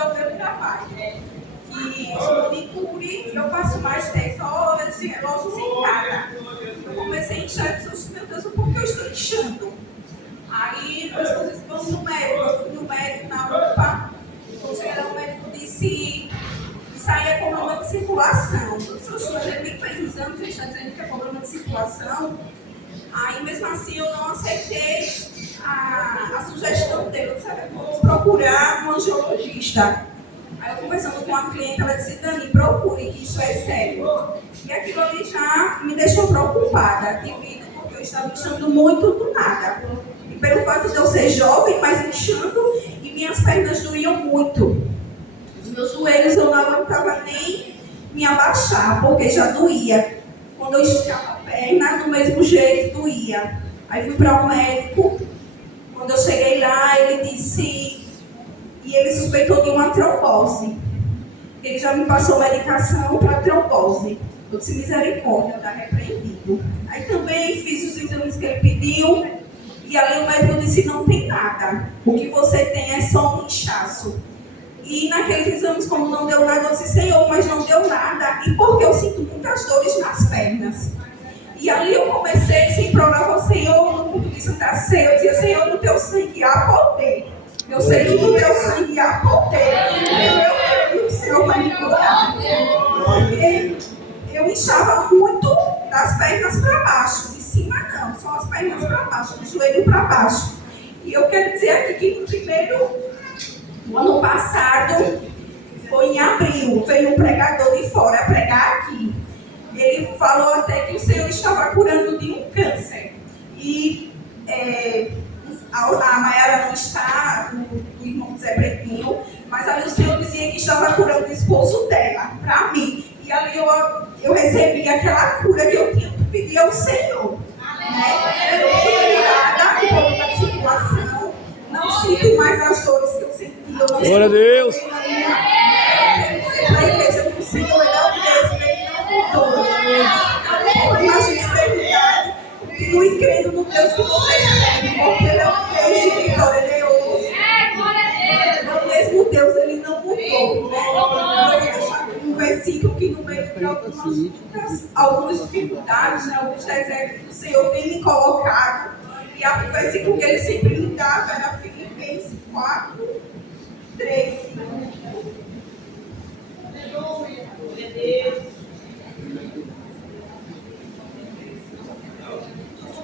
ao meu trabalho, né? Que eu me cure, eu passo mais de 10 horas de relógio sentada. Eu comecei a inchar e disse, meu Deus, por que eu estou inchando? Aí as coisas vão no médico, eu fui no médico na UPA, o médico disse isso aí é problema de circulação. Mas ele nem fez exame, ele está dizendo que é problema de circulação. Aí mesmo assim eu não aceitei a sugestão dele, eu disse, vamos procurar um angiologista. Aí eu conversando com uma cliente, ela disse, Dani, procure que isso é sério. E aquilo ali já me deixou preocupada, devido porque eu estava inchando muito do nada. E pelo fato de eu ser jovem, mas inchando, e minhas pernas doíam muito. Os meus joelhos eu não aguentava nem me abaixar, porque já doía. Quando eu esticava a perna, do mesmo jeito doía. Aí fui para o médico. Quando eu cheguei lá, ele disse... E ele suspeitou de uma trombose. Ele já me passou medicação para trombose. Eu disse, misericórdia, está repreendido. Aí também fiz os exames que ele pediu. E ali o médico disse, não tem nada. O que você tem é só um inchaço. E naqueles exames, como não deu nada, eu disse, Senhor, mas não deu nada. E porque eu sinto muitas dores nas pernas. E ali eu comecei, sem provar ao Senhor, no culto de Santa Ceia, eu dizia, Senhor, no teu sangue há poder. Eu sei que no teu sangue há poder. Eu creio que o Senhor vai me curar. Porque eu inchava muito das pernas para baixo. De cima não, só as pernas para baixo, do joelho para baixo. E eu quero dizer aqui que no ano passado, foi em abril, veio um pregador de fora pregar aqui. Ele falou até que o Senhor estava curando de um câncer. E a Maiara não está, o irmão Zé Pretinho, mas ali o Senhor dizia que estava curando o esposo dela, para mim. E ali eu recebi aquela cura que eu tinha que pedir ao Senhor. Né? Eu fui curada, problema de circulação, não sinto mais as dores que eu sentia. Glória a Deus! Na igreja do Senhor, ele é o Deus, ele não mudou. Mas a enfermidade, continue crendo no Deus que você serve, porque ele é um Deus de vitória, ele é o mesmo Deus, ele não mudou. Eu vou deixar um versículo que no meio de algumas dificuldades, né, alguns desertos que o Senhor tem me colocado, e o versículo que ele sempre me dava era Filipenses 4, 3.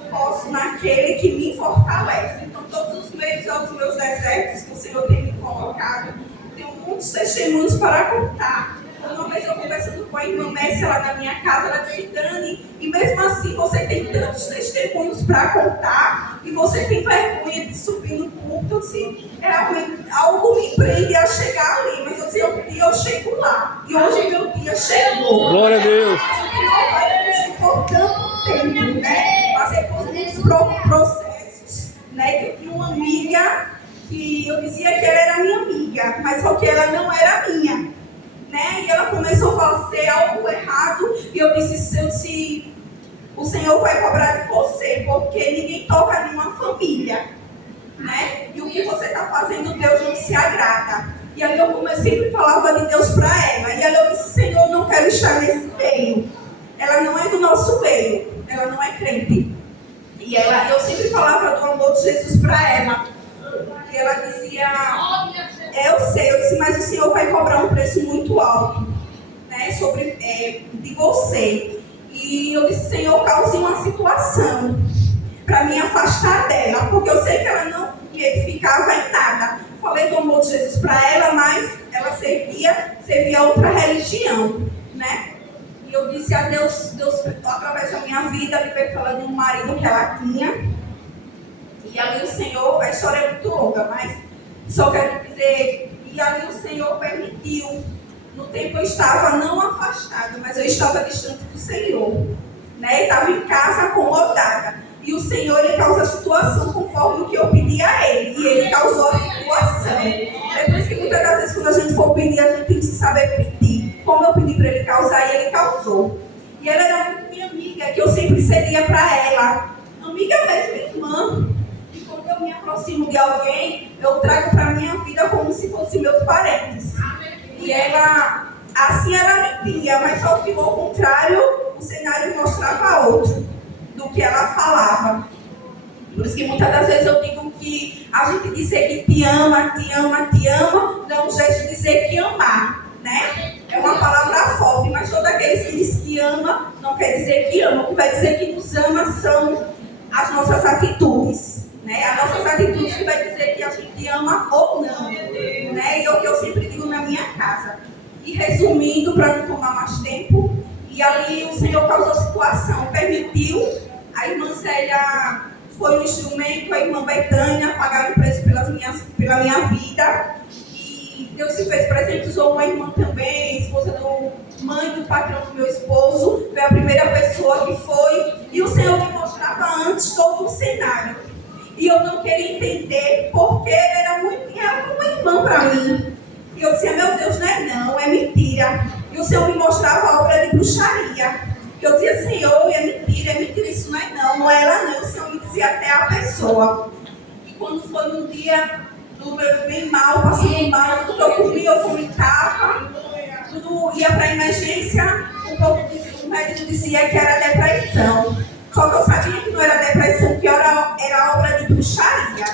Posso naquele que me fortalece. Então, todos os meios aos meus desertos que o Senhor tem me colocado, tenho muitos testemunhos para contar. Uma vez eu conversando com a irmã Messia lá na minha casa, ela disse, Dani, e mesmo assim você tem tantos testemunhos para contar, e você tem vergonha de subir no púlpito. Eu disse, algo me prende a chegar ali, mas eu disse, um dia eu chego lá. E hoje meu dia chegou. Glória a Deus! Por tanto tempo, né? Passei por muitos processos, né? Que eu tinha uma amiga que eu dizia que ela era minha amiga, mas só que ela não era minha, né? E ela começou a fazer algo errado e eu disse, o Senhor vai cobrar de você, porque ninguém toca em uma família, né? E o que você está fazendo, Deus não se agrada. E aí eu sempre falava de Deus para ela, e aí eu disse, Senhor, não quero estar nesse meio. Ela não é do nosso meio, ela não é crente. E eu sempre falava do amor de Jesus para ela. E ela dizia, eu sei, eu disse, mas o Senhor vai cobrar um preço muito alto, né, de você. E eu disse, Senhor, cause uma situação para me afastar dela, porque eu sei que ela não me edificava em nada. Falei do amor de Jesus para ela, mas ela servia outra religião, né? E eu disse a Deus, através da minha vida, libertou ela de um marido que ela tinha. E ali o Senhor, a história é muito longa, mas só quero dizer, e ali o Senhor permitiu. No tempo eu estava não afastada, mas eu estava distante do Senhor, né? Estava em casa acomodada. E o Senhor, Ele causa a situação conforme o que eu pedi a Ele. E Ele causou a situação. É por isso que muitas das vezes quando a gente for pedir, a gente tem que saber pedir. Como eu pedi para Ele causar, e Ele causou. E ela era muito minha amiga, que eu sempre cedia para ela. Amiga mesmo, irmã. E quando eu me aproximo de alguém, eu trago para a minha vida como se fossem meus parentes. E ela, assim ela mentia, mas só que ao contrário, o cenário mostrava outro do que ela falava. Por isso que muitas das vezes eu digo que a gente dizer que te ama, te ama, te ama, não é um gesto de dizer que amar, né? É uma palavra forte, mas todo aquele que diz que ama, não quer dizer que ama. O que vai dizer que nos ama são as nossas atitudes, né? As nossas atitudes que vai dizer que a gente ama ou não, né? E é o que eu sempre digo na minha casa. E resumindo, para não tomar mais tempo, e ali o Senhor causou situação, permitiu, a irmã Célia foi um instrumento, a irmã Betânia pagaram o preço pela minha vida. E Deus se fez presente, usou uma irmã também, esposa do mãe do patrão do meu esposo, foi a primeira pessoa que foi. E o Senhor me mostrava antes todo o cenário. E eu não queria entender porque ele era uma irmã para mim. E eu dizia, meu Deus, não é mentira. E o Senhor me mostrava a obra de bruxaria. E eu dizia, Senhor, é mentira, isso não é ela não. O Senhor me dizia até a pessoa. E quando foi no dia do meu bem mal, passando mal, tudo que eu comia, eu vomitava, tudo ia para a emergência, o médico dizia que era depressão. Só que eu sabia que não era depressão, que era obra de bruxaria,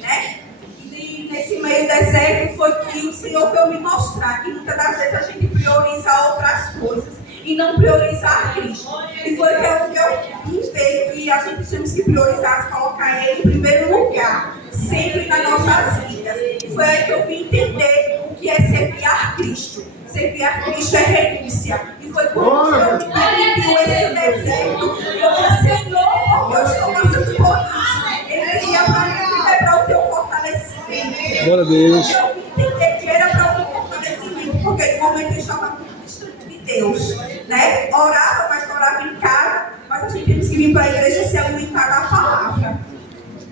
né? E nesse meio deserto foi que o Senhor veio me mostrar que muitas das vezes a gente prioriza outras coisas e não priorizar Cristo. E foi que eu entender que a gente temos que priorizar, colocar Ele em primeiro lugar, sempre nas nossas vidas. E foi aí que eu vim entender o que é servir a Cristo. Servir a Cristo é renúncia. E foi quando o Senhor me permitiu esse deserto. Eu disse, Senhor, porque eu estou passando por isso. Ele dizia para mim que é para o teu fortalecimento. Glória a Deus. Eu vim entender que era para o teu fortalecimento, porque no momento eu estava muito distante de Deus, né? Orava, mas orava em casa, mas a gente temos que vir para a igreja se alimentar da palavra.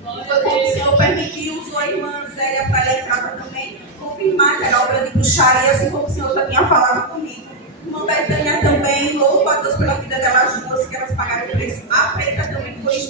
E foi quando o Senhor permitiu, usou a irmã Zélia para ela em casa também, confirmar que era obra de bruxaria, assim como o Senhor já tinha falado comigo. Irmã Betânia também, louvo a Deus pela vida dela